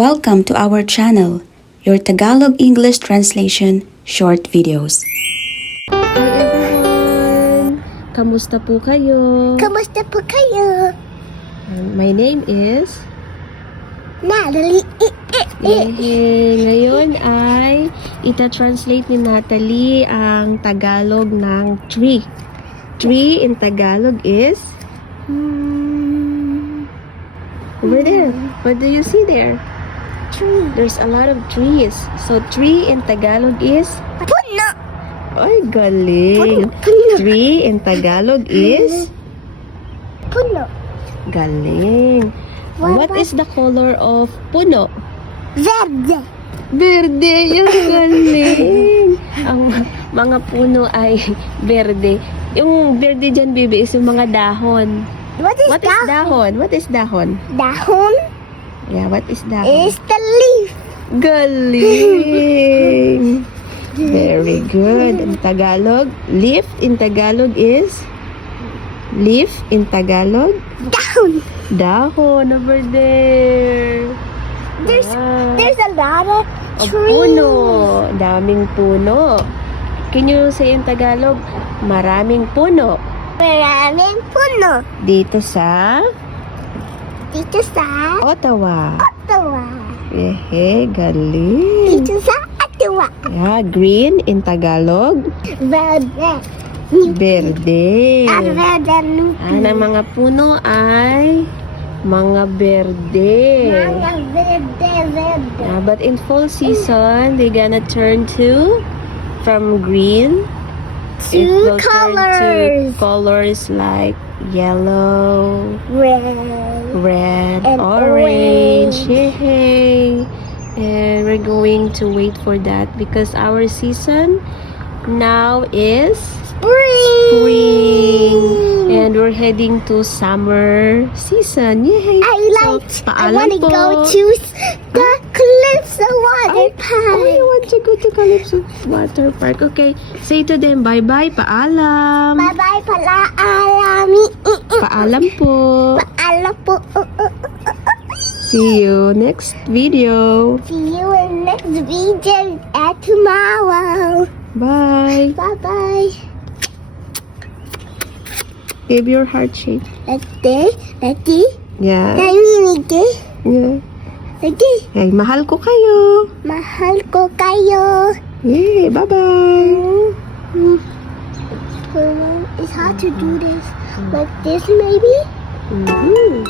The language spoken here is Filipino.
Welcome to our channel, your Tagalog English translation short videos. Hi everyone! Kamusta po kayo? Kamusta po kayo? My name is Natalie. Ngayon ay ita-translate ni Natalie ang Tagalog ng tree. Tree in Tagalog is over there. What do you see there? Tree. There's a lot of trees. So tree in Tagalog is Puno. ay galing. Puno. Tree in Tagalog is Puno. galing. What is the color of puno? Verde. Verde, yung galing. Ang mga puno ay verde. Yung verde dyan, baby, is yung mga dahon. What is What is dahon? What is dahon? Dahon Yeah, what is dahon? is the leaf. Galing. Very good. In Tagalog, leaf in Tagalog is leaf in Tagalog. Dahon. Dahon over there. There's Wow. there's a lot of O, trees. puno. Daming puno. Can you say in Tagalog? Maraming puno. Maraming puno. Dito sa Dito sa Ottawa. Ottawa. Ehe, galing. Dito sa Ottawa. Yeah, green in Tagalog. Verde. Verde. Verde. Ang mga puno ay mga berde. Mga verde. But in fall season, they gonna turn to from green. It Two will turn to colors. colors like yellow, Red. red, And orange. orange. Yay! And we're going to wait for that because our season now is spring. And we're heading to summer season. Yay! I paalam want to po. go to the Calypso Water Oh, Park. you want to go to Calypso Water Park? Okay. Say to them, bye-bye, paalam. Bye-bye pala, alami. Paalam po. Paalam po. See you next video. See you in next video at tomorrow. Bye. Bye-bye. Give your heart shape. Ready? Yeah. Nanginigi. Yeah. Ready? Hey, mahal ko kayo. Mahal ko kayo. Yay, bye-bye. It's hard to do this. Like this, maybe? Mhm.